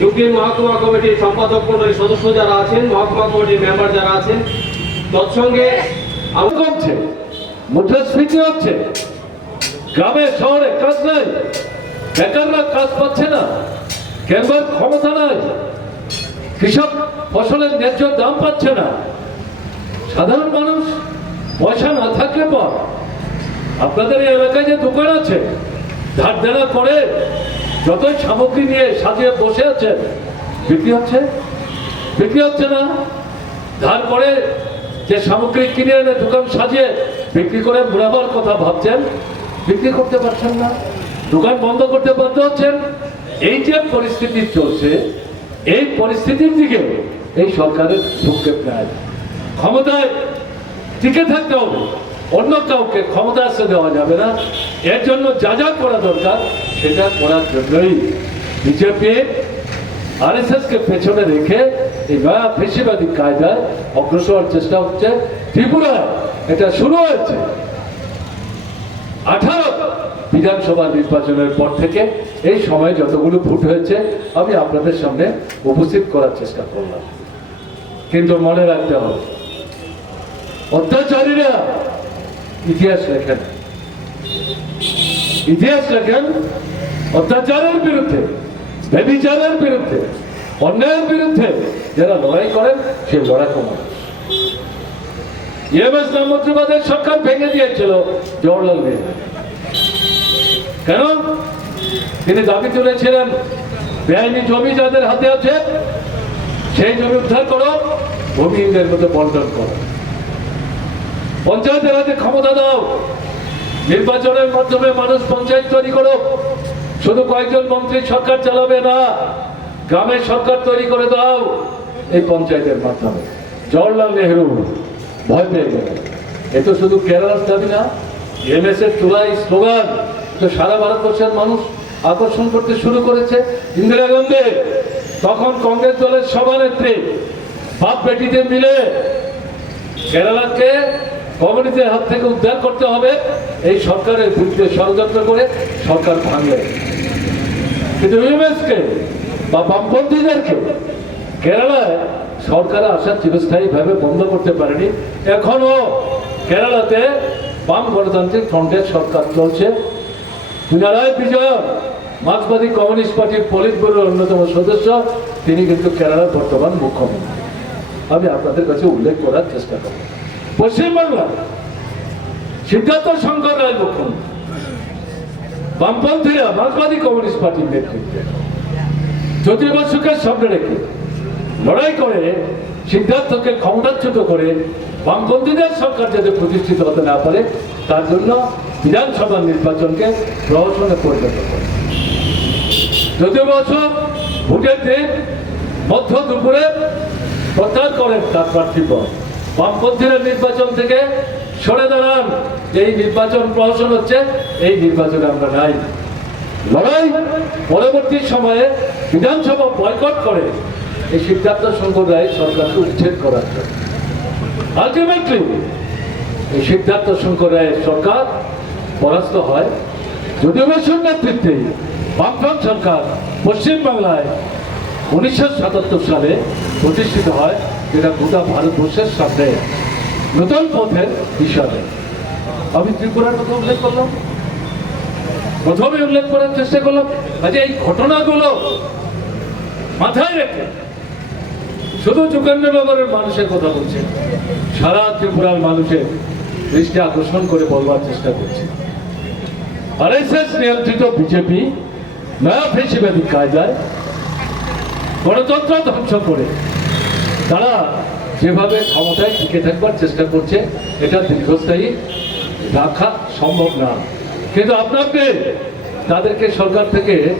UP মহকুমা কমিটির সম্পাদক মন্ডলীর সদস্য যারা আছেন মহকুমা কমিটির মেম্বার যারা আছেন তৎসঙ্গে আমার কমছে মুদ্রাস্ফীতি হচ্ছে। গ্রামে, শহরে কাজ নাই, বেকাররা কাজ পাচ্ছে না কেনবার ক্ষমতা নাই, কৃষক ফসলের ন্যায্য দাম পাচ্ছে না। সাধারণ মানুষ পয়সা না থাকলে পর আপনাদের এই এলাকায় যে দোকান আছে, ধার দেনা করে যতই সামগ্রী নিয়ে সাজিয়ে বসে আছেন, বিক্রি হচ্ছে? বিক্রি হচ্ছে না। ধার করে যে সামগ্রী কিনে এনে দোকান সাজিয়ে বিক্রি করে মুড়াবার কথা ভাবছেন, বিক্রি করতে পারছেন না। দোকান বন্ধ করতে বাধ্য হচ্ছেন। এই যে পরিস্থিতি চলছে, এই পরিস্থিতির দিকে এই সরকারের ভূক্ষেপ নেয়। ক্ষমতায় টিকে থাকতে হবে অন্য কাউকে ক্ষমতা আসতে দেওয়া যাবে না। এর জন্য যা যা করা দরকার, সেটা করার জন্যই। বিজেপি আরএসএস কে পেছনে রেখে এই নয়া ফেসিবাদী কায়দায় অগ্রসর চেষ্টা হচ্ছে। ত্রিপুরায় এটা শুরু হয়েছে। আঠারো বিধানসভা নির্বাচনের পর থেকে এই সময় যতগুলো ভোট হয়েছে, আমি আপনাদের সামনে উপস্থিত করার চেষ্টা করলাম। কিন্তু মনে রাখতে হবে, অত্যাচারীরা ইতিহাস লেখেন। ইতিহাস লেখেন অত্যাচারের বিরুদ্ধে ব্যবিচারের বিরুদ্ধে, অন্যায়ের বিরুদ্ধে যারা লড়াই করেন সেই লড়াকু মানুষ। ইএমএস নামন্ত্রীবাদের সরকার ভেঙে দিয়েছিল জওয়াহরলাল নেহরু। কেন? তিনি দাবি তুলেছিলেন, বেআইনি জমি যাদের হাতে আছে, সেই জমি উদ্ধার করো, ভূমিহীনদের মধ্যে বন্টন করো। পঞ্চায়েতের হাতে ক্ষমতা দাও, নির্বাচনের মাধ্যমে মানুষ পঞ্চায়েত তৈরি করো শুধু কয়েকজন মন্ত্রী সরকার চালাবে না, গ্রামের সরকার তৈরি করে দাও। এই পঞ্চায়েতের মাধ্যমে। জওয়াহরলাল নেহরু ভয় পেয়ে গেলেন। এ তো শুধু কেরালার দাবি না এমএস এর চূড়াই স্লোগান তো সারা ভারতবর্ষের মানুষ আকর্ষণ করতে শুরু করেছে। ইন্দিরা গান্ধী, তখন কংগ্রেস দলের সভানেত্রী, বাপ বেটিতে মিলে কেরালাকে কমিউনিটির হাত থেকে উদ্ধার করতে হবে। এই সরকারের বিরুদ্ধে ষড়যন্ত্র করে সরকার ভাঙলে। কিন্তু ইউএমএসকে বা বামপন্থীদেরকে কেরালায় সরকার আসা চিরস্থায়ীভাবে বন্ধ করতে পারেনি। এখনও কেরালাতে বাম গণতান্ত্রিক ফ্রন্টের সরকার চলছে। পিনারায় বিজয় মার্ক্সবাদী কমিউনিস্ট পার্টির পলিট ব্যুরোর অন্যতম সদস্য, তিনি কিন্তু কেরালার বর্তমান মুখ্যমন্ত্রী। আমি আপনাদের কাছে উল্লেখ করার চেষ্টা করব। পশ্চিমবাংলা, সিদ্ধার্থ শঙ্কর রায় মুখ্যমন্ত্রী। বামপন্থীরা মার্ক্সবাদী কমিউনিস্ট পার্টির নেতৃত্বে। জ্যোতি বসুকে সামনে রেখে লড়াই করে সিদ্ধার্থকে ক্ষমতাচ্যুত করে বামপন্থীদের সরকার যাতে প্রতিষ্ঠিত হতে না পারে, তার জন্য বিধানসভা নির্বাচনকে প্রহসনে পরিণত করে। যদিও বছর ভোটের দিন মধ্য দুপুরে প্রচার করেন তার প্রার্থীপদ বামপন্থীরা নির্বাচন থেকে সরে দাঁড়ান। এই নির্বাচন প্রহসন হচ্ছে, এই নির্বাচনে আমরা নাই। লড়াই পরবর্তী সময়ে বিধানসভা বয়কট করে এই শঙ্কর রায় সরকারকে উচ্ছেদ করার জন্য। আলটিমেটলি এই সিদ্ধার্থ শঙ্কর রায়ের সরকার পরাস্ত হয়। যদিও বসুর নেতৃত্বে বামফ্রন্ট সরকার পশ্চিমবাংলায় উনিশশো সাতাত্তর সালে প্রতিষ্ঠিত হয়, যেটা গোটা ভারতবর্ষের সামনে নতুন পথের হিসাবে। আমি ত্রিপুরার কথা উল্লেখ করলাম। প্রথমে উল্লেখ করার চেষ্টা করলাম। আজ এই ঘটনাগুলো মাথায় রেখে শুধু যুগেন্দ্রনগরের মানুষের কথা বলছে। সারা ত্রিপুরার মানুষের দৃষ্টি আকর্ষণ করে বলবার চেষ্টা করছে। আর আরএসএস নিয়ন্ত্রিত বিজেপি নয়া ফেসিবাদী কায়দায় গণতন্ত্র ধ্বংস করে। তারা যেভাবে ক্ষমতায় টিকে থাকবার চেষ্টা করছে, এটা দীর্ঘস্থায়ী। রাখা সম্ভব না। কিন্তু আপনাকে, তাদেরকে সরকার থেকে